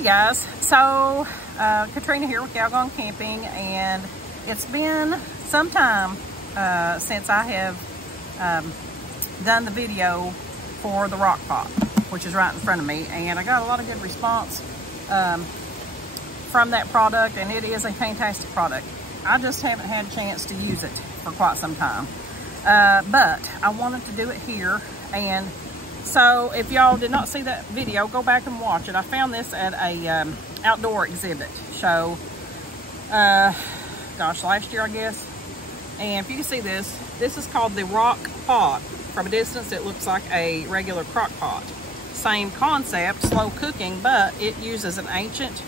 Hey guys, so Katrina here with Calgon Camping, and it's been some time since I have done the video for the rock pot, which is right in front of me, and I got a lot of good response from that product, and it is a fantastic product. I just haven't had a chance to use it for quite some time, but I wanted to do it here. And so if y'all did not see that video, go back and watch it. I found this at a outdoor exhibit show, gosh, last year I guess. And if you can see this, this is called the Rock Pot. From a distance it looks like a regular crock pot. Same concept, slow cooking, but it uses an ancient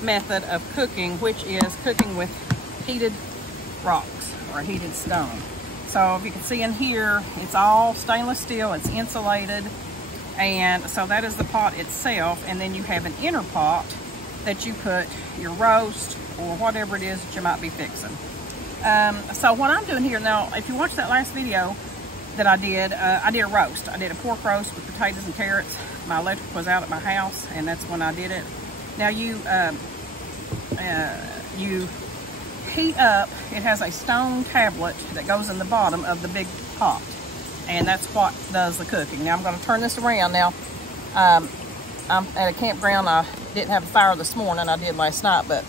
method of cooking, which is cooking with heated rocks or heated stone. So if you can see in here, it's all stainless steel, it's insulated, and so that is the pot itself. And then you have an inner pot that you put your roast or whatever it is that you might be fixing. So what I'm doing here now, if you watch that last video that I did a roast. I did a pork roast with potatoes and carrots. My electric was out at my house, and that's when I did it. Now you heat up, it has a stone tablet that goes in the bottom of the big pot, and that's what does the cooking. Now I'm going to turn this around. Now I'm at a campground. I didn't have a fire this morning, I did last night, but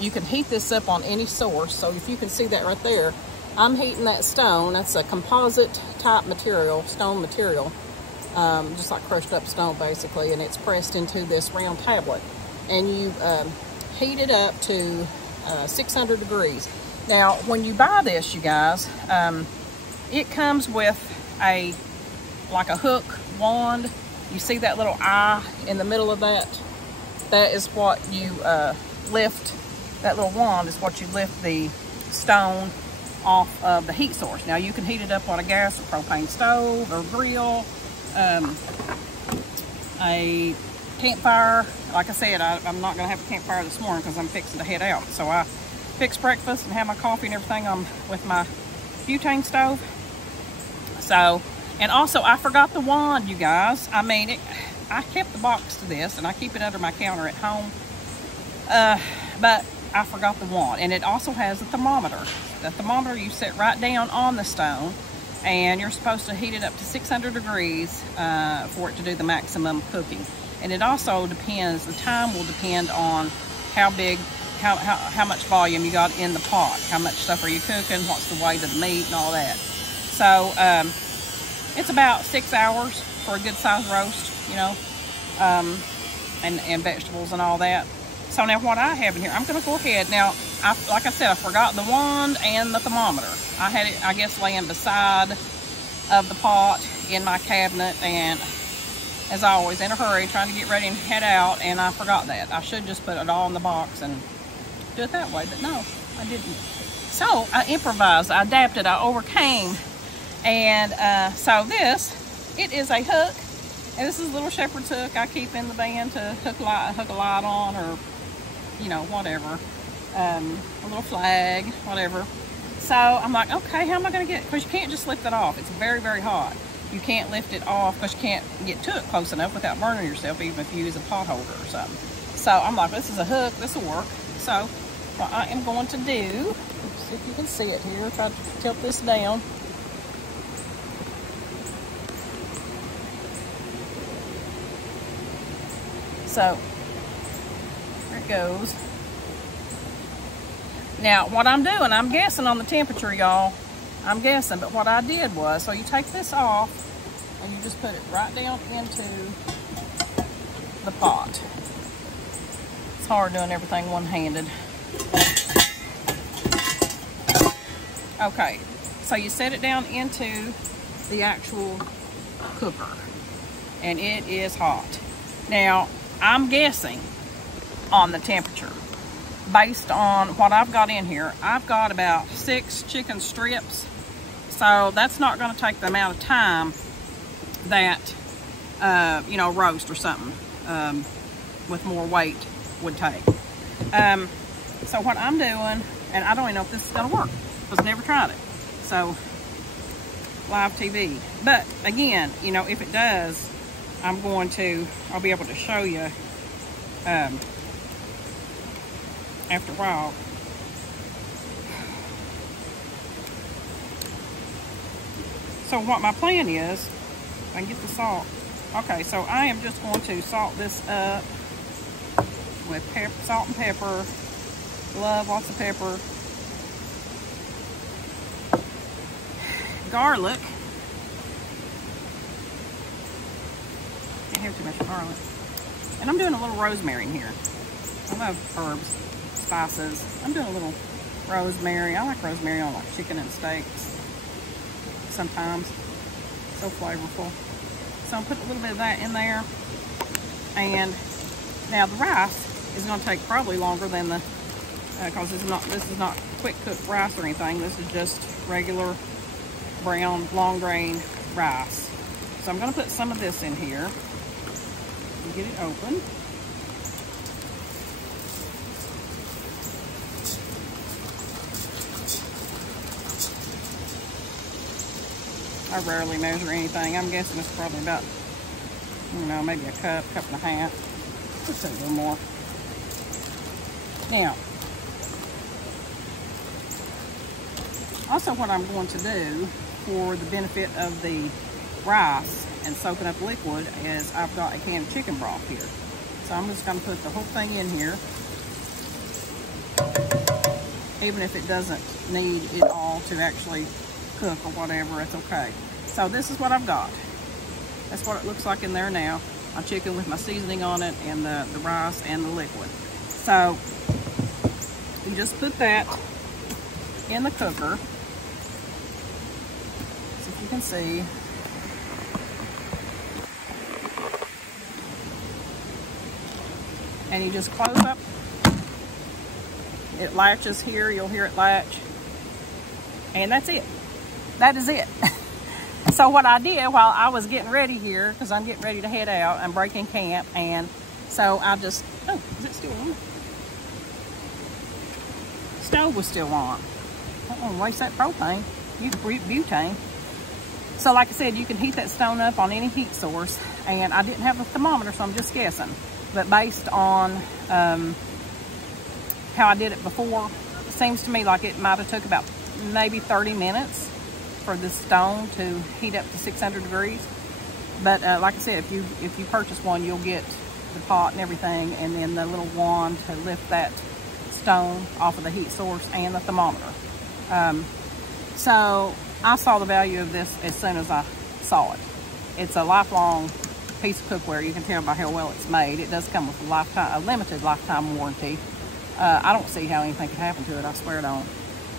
you can heat this up on any source. So if you can see that right there, I'm heating that stone. That's a composite type material, stone material, just like crushed up stone basically, and it's pressed into this round tablet, and you heat it up to 600 degrees. Now when you buy this, you guys, it comes with like a hook wand. You see that little eye in the middle of that? That is what you lift. That little wand is what you lift the stone off of the heat source. Now you can heat it up on a gas or propane stove or grill, a campfire. Like I said, I'm not gonna have a campfire this morning because I'm fixing to head out. So I fix breakfast and have my coffee and everything with my butane stove. So, and also I forgot the wand, you guys. I mean, I kept the box to this and I keep it under my counter at home, but I forgot the wand. And it also has a thermometer. The thermometer you set right down on the stone, and you're supposed to heat it up to 600 degrees for it to do the maximum cooking. And it also depends, the time will depend on how big, how much volume you got in the pot. How much stuff are you cooking, what's the weight of the meat and all that. So it's about 6 hours for a good size roast, you know, and vegetables and all that. So now what I have in here, I'm gonna go ahead. Now, like I said, I forgot the wand and the thermometer. I had it, I guess, laying beside of the pot in my cabinet, and as always, in a hurry, trying to get ready and head out, and I forgot that. I should just put it all in the box and do it that way, but no, I didn't. So I improvised, I adapted, I overcame, and so this, it is a hook, and this is a little shepherd's hook I keep in the van to hook a light on, or you know, whatever, a little flag, whatever. So I'm like, okay, how am I gonna get it? Because you can't just lift it off. It's very, very hot. You can't lift it off because you can't get to it close enough without burning yourself, even if you use a pot holder or something. So I'm like, this is a hook, this will work. So what I am going to do, see if you can see it here, try to tilt this down. So there it goes. Now what I'm doing, I'm guessing on the temperature, y'all. I'm guessing, but what I did was, so you take this off and you just put it right down into the pot. It's hard doing everything one-handed. Okay, so you set it down into the actual cooker, and it is hot. Now, I'm guessing on the temperature based on what I've got in here. I've got about 6 chicken strips, so that's not going to take the amount of time that you know, roast or something with more weight would take. So what I'm doing, and I don't even know if this is going to work because I never tried it, so live TV. But again, you know, if it does, I'll be able to show you after a while. So what my plan is, if I can get the salt. Okay, so I am just going to salt this up with salt and pepper. Love lots of pepper. Garlic. Can't have too much garlic. And I'm doing a little rosemary in here. I love herbs, spices. I'm doing a little rosemary. I like rosemary on like chicken and steaks sometimes. So flavorful. So I'll put a little bit of that in there. And now the rice is going to take probably longer than the, because this is not quick cooked rice or anything. This is just regular brown long grain rice. So I'm going to put some of this in here and get it open. I rarely measure anything. I'm guessing it's probably about, you know, maybe a cup and a half. Just a little more. Now, also what I'm going to do for the benefit of the rice and soaking up liquid is I've got a can of chicken broth here. So I'm just going to put the whole thing in here. Even if it doesn't need it all to actually cook or whatever, it's okay. So this is what I've got. That's what it looks like in there now. My chicken with my seasoning on it and the rice and the liquid. So you just put that in the cooker. So if you can see. And you just close up. It latches here, you'll hear it latch. And that's it. That is it. So what I did while I was getting ready here, because I'm getting ready to head out, I'm breaking camp, and so I just, oh, is it still on? Stove was still on. I don't want to waste that propane. Use butane. So like I said, you can heat that stone up on any heat source, and I didn't have a thermometer, so I'm just guessing. But based on how I did it before, it seems to me like it might have took about maybe 30 minutes for the stone to heat up to 600 degrees. But like I said, if you purchase one, you'll get the pot and everything, and then the little wand to lift that stone off of the heat source and the thermometer. So I saw the value of this as soon as I saw it. It's a lifelong piece of cookware. You can tell by how well it's made. It does come with a limited lifetime warranty. I don't see how anything could happen to it. I swear it don't.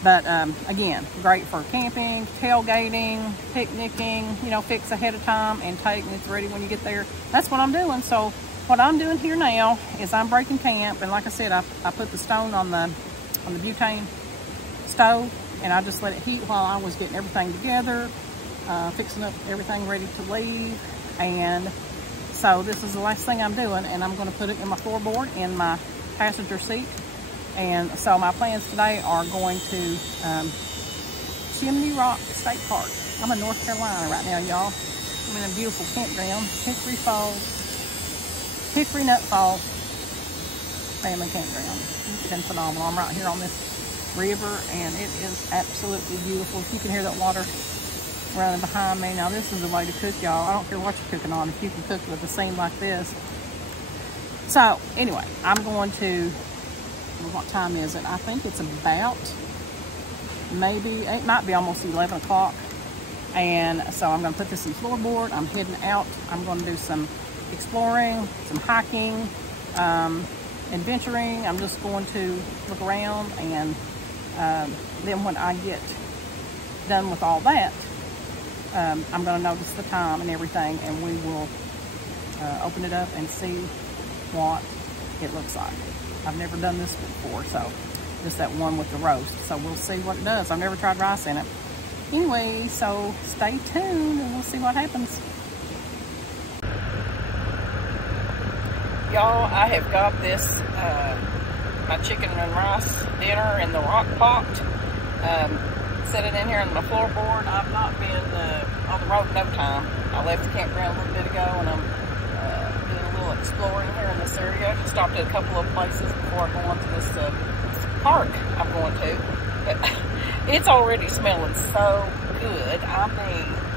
But again, great for camping, tailgating, picnicking, you know, fix ahead of time and take, and it's ready when you get there. That's what I'm doing. So what I'm doing here now is I'm breaking camp, and like I said, I put the stone on the butane stove, and I just let it heat while I was getting everything together, fixing up everything ready to leave. And so this is the last thing I'm doing, and I'm going to put it in my floorboard in my passenger seat. And so my plans today are going to Chimney Rock State Park. I'm in North Carolina right now, y'all. I'm in a beautiful campground, Hickory Nut Falls Family Campground. It's been phenomenal. I'm right here on this river, and it is absolutely beautiful. If you can hear that water running behind me. Now this is the way to cook, y'all. I don't care what you're cooking on, if you can cook with a scene like this. So anyway, I'm going to, what time is it? I think it's about, maybe, it might be almost 11 o'clock. And so I'm going to put this in floorboard. I'm heading out. I'm going to do some exploring, some hiking, adventuring. I'm just going to look around, and then when I get done with all that, I'm going to notice the time and everything, and we will open it up and see what it looks like. I've never done this before, so just that one with the roast. So we'll see what it does. I've never tried rice in it. Anyway, so stay tuned and we'll see what happens. Y'all, I have got this, my chicken and rice dinner in the rock pot. Set it in here on my floorboard. I've not been on the road no time. I left the campground a little bit ago, and I'm doing a little little exploring here in this area. Stopped at a couple of places before I go on to this park I'm going to. But it's already smelling so good. I mean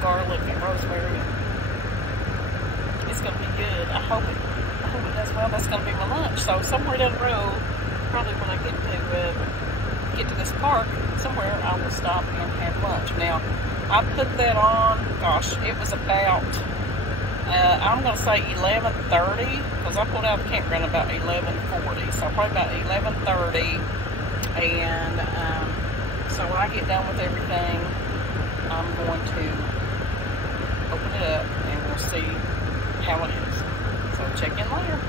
garlic and rosemary. It's gonna be good. I hope it does well. That's gonna be my lunch. So somewhere down the road, probably when I get to this park, somewhere I will stop and have lunch. Now, I put that on, gosh, it was about, I'm going to say 11:30, because I pulled out of the campground about 11:40, so probably about 11:30, and so when I get done with everything, I'm going to open it up, and we'll see how it is. So check in later.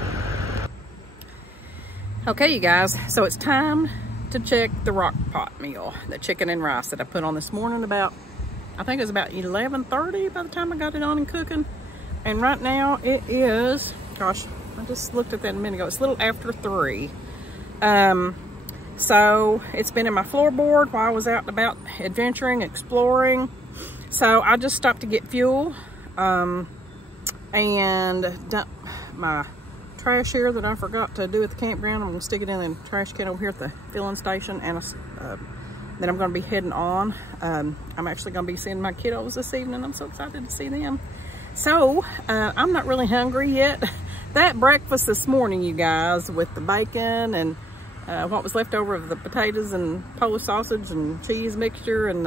Okay, you guys, so it's time to check the Rock Pot meal, the chicken and rice that I put on this morning about, I think it was about 11:30 by the time I got it on and cooking. And right now it is, gosh, I just looked at that a minute ago. It's a little after 3. So it's been in my floorboard while I was out and about adventuring, exploring. So I just stopped to get fuel and dump my trash here that I forgot to do at the campground. I'm gonna stick it in the trash can over here at the filling station, and then I'm gonna be heading on. I'm actually gonna be seeing my kiddos this evening. I'm so excited to see them. So I'm not really hungry yet. That breakfast this morning, you guys, with the bacon and what was left over of the potatoes and Polish sausage and cheese mixture, and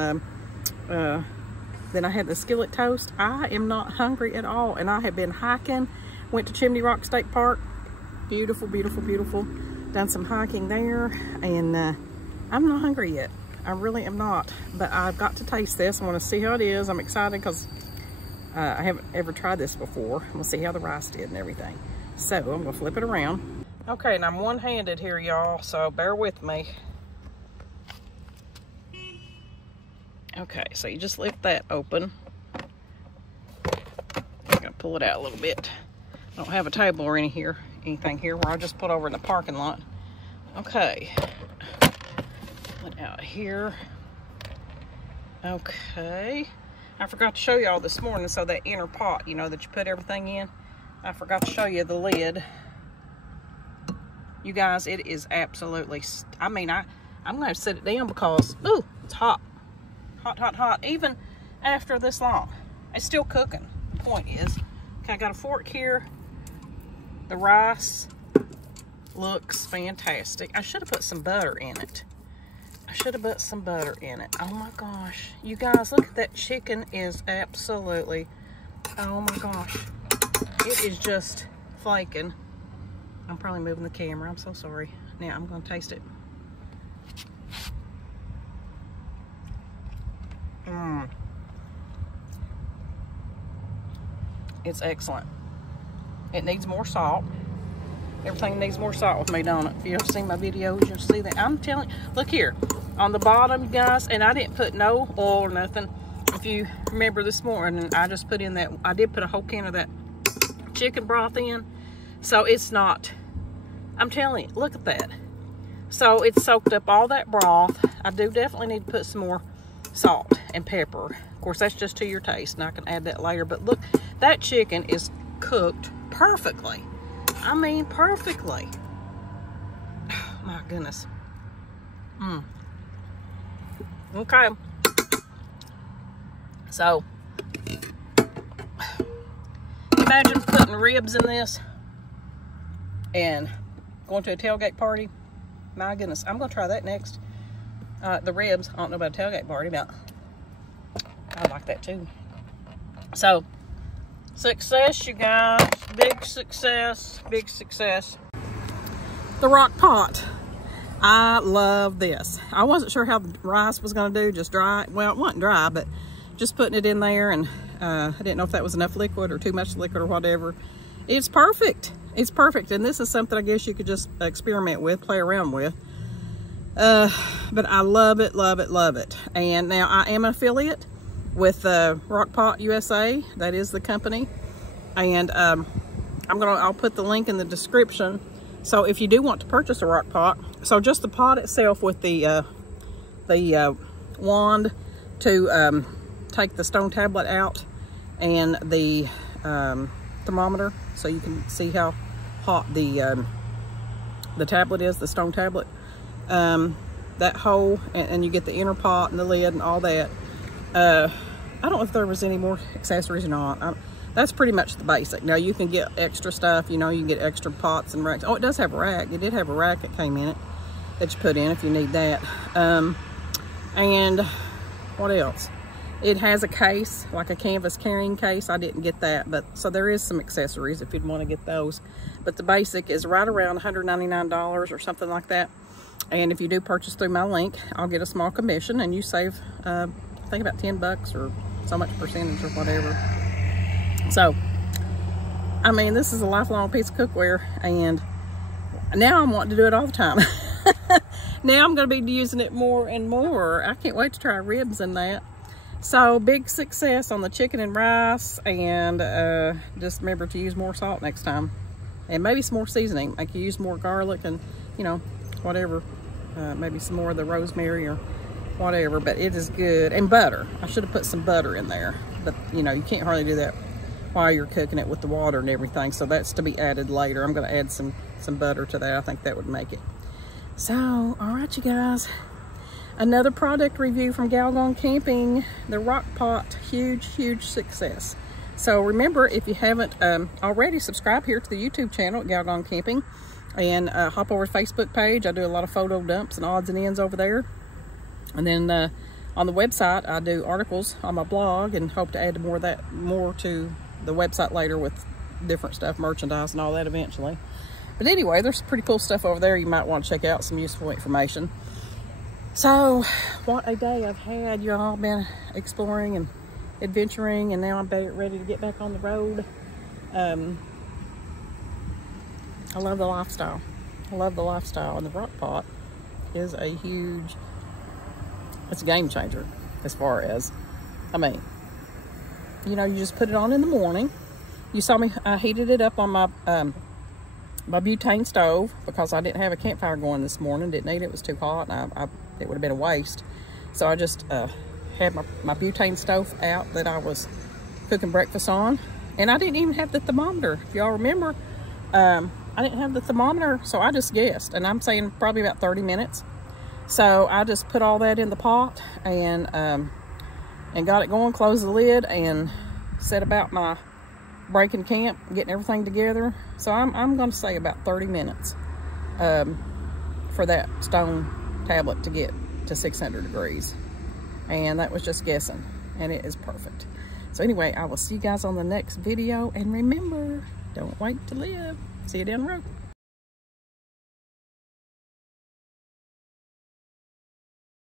then I had the skillet toast. I am not hungry at all, and I have been hiking. Went to Chimney Rock State Park. Beautiful, beautiful, beautiful. Done some hiking there, and I'm not hungry yet. I really am not, but I've got to taste this. I want to see how it is. I'm excited because I haven't ever tried this before. I'm gonna see how the rice did and everything. So I'm gonna flip it around. Okay, and I'm one-handed here, y'all, so bear with me. Okay, so you just lift that open. I'm gonna pull it out a little bit. I don't have a table or anything here where I just put over in the parking lot. Okay, put out here. Okay, I forgot to show y'all this morning. So that inner pot, you know, that you put everything in, I forgot to show you the lid. You guys, it is absolutely, I mean, I'm gonna have to set it down because, ooh, it's hot. Hot, hot, hot. Even after this long, it's still cooking. The point is, okay, I got a fork here. The rice looks fantastic. I should have put some butter in it. Oh my gosh. You guys, look at that chicken is absolutely, oh my gosh. It is just flaking. I'm probably moving the camera. I'm so sorry. Now I'm going to taste it. It's excellent. It needs more salt. Everything needs more salt with me, don't it? If you've seen my videos, you'll see that. I'm telling you, look here. On the bottom, guys, and I didn't put no oil or nothing. If you remember this morning, I just put in that, I did put a whole can of that chicken broth in. So it's not, I'm telling you, look at that. So it's soaked up all that broth. I do definitely need to put some more salt and pepper. Of course, that's just to your taste, and I can add that later. But look, that chicken is cooked perfectly. I mean, perfectly. Oh, my goodness. Okay. So, imagine putting ribs in this and going to a tailgate party. My goodness, I'm going to try that next. The ribs, I don't know about a tailgate party, but I like that too. So, success, you guys. Big success, big success. The Rock Pot. I love this. I wasn't sure how the rice was going to do, just dry. Well, it wasn't dry, but just putting it in there, and I didn't know if that was enough liquid or too much liquid or whatever. It's perfect. It's perfect, and this is something I guess you could just experiment with, play around with. But I love it, love it, love it. And now I am an affiliate with Rock Pot USA. That is the company. And I'll put the link in the description. So if you do want to purchase a Rock Pot, so just the pot itself with the wand to take the stone tablet out, and the thermometer so you can see how hot the tablet is, the stone tablet. That hole, and you get the inner pot and the lid and all that. I don't know if there was any more accessories or not. That's pretty much the basic. Now you can get extra stuff, you know, you can get extra pots and racks. Oh, it does have a rack. It did have a rack that came in it that you put in if you need that. And what else? It has a case, like a canvas carrying case. I didn't get that, but so there is some accessories if you'd want to get those. But the basic is right around $199 or something like that. And if you do purchase through my link, I'll get a small commission, and you save, I think about 10 bucks or so much percentage or whatever. So, I mean, this is a lifelong piece of cookware, and now I'm wanting to do it all the time. Now I'm going to be using it more and more. I can't wait to try ribs in that. So, big success on the chicken and rice, and just remember to use more salt next time. And maybe some more seasoning. Like you use more garlic and, you know, whatever. Maybe some more of the rosemary or whatever, but it is good. And butter. I should have put some butter in there, but, you know, you can't hardly do that while you're cooking it with the water and everything, so that's to be added later. I'm going to add some butter to that. I think that would make it. So, all right, you guys, another product review from Gal Gone Camping, the Rock Pot. Huge success. So remember, if you haven't already, subscribe here to the YouTube channel at Gal Gone Camping, and hop over to the Facebook page. I do a lot of photo dumps and odds and ends over there. And then on the website, I do articles on my blog, and hope to add more to the website later with different stuff, merchandise and all that eventually. But anyway, there's pretty cool stuff over there. You might want to check out some useful information. So, what a day I've had, y'all. Been exploring and adventuring, and now I'm ready to get back on the road. I love the lifestyle. I love the lifestyle, and the Rock Pot is it's a game changer as far as, I mean, you know, you just put it on in the morning. You saw me, I heated it up on my my butane stove because I didn't have a campfire going this morning. Didn't need it. It was too hot, and it would have been a waste. So I just had my butane stove out that I was cooking breakfast on. And I didn't even have the thermometer. If y'all remember, I didn't have the thermometer, so I just guessed. And I'm saying probably about 30 minutes. So I just put all that in the pot and got it going, closed the lid, and set about my breaking camp, getting everything together. So I'm going to say about 30 minutes for that stone tablet to get to 600 degrees. And that was just guessing, and it is perfect. So anyway, I will see you guys on the next video, and remember, don't wait to live. See you down the road.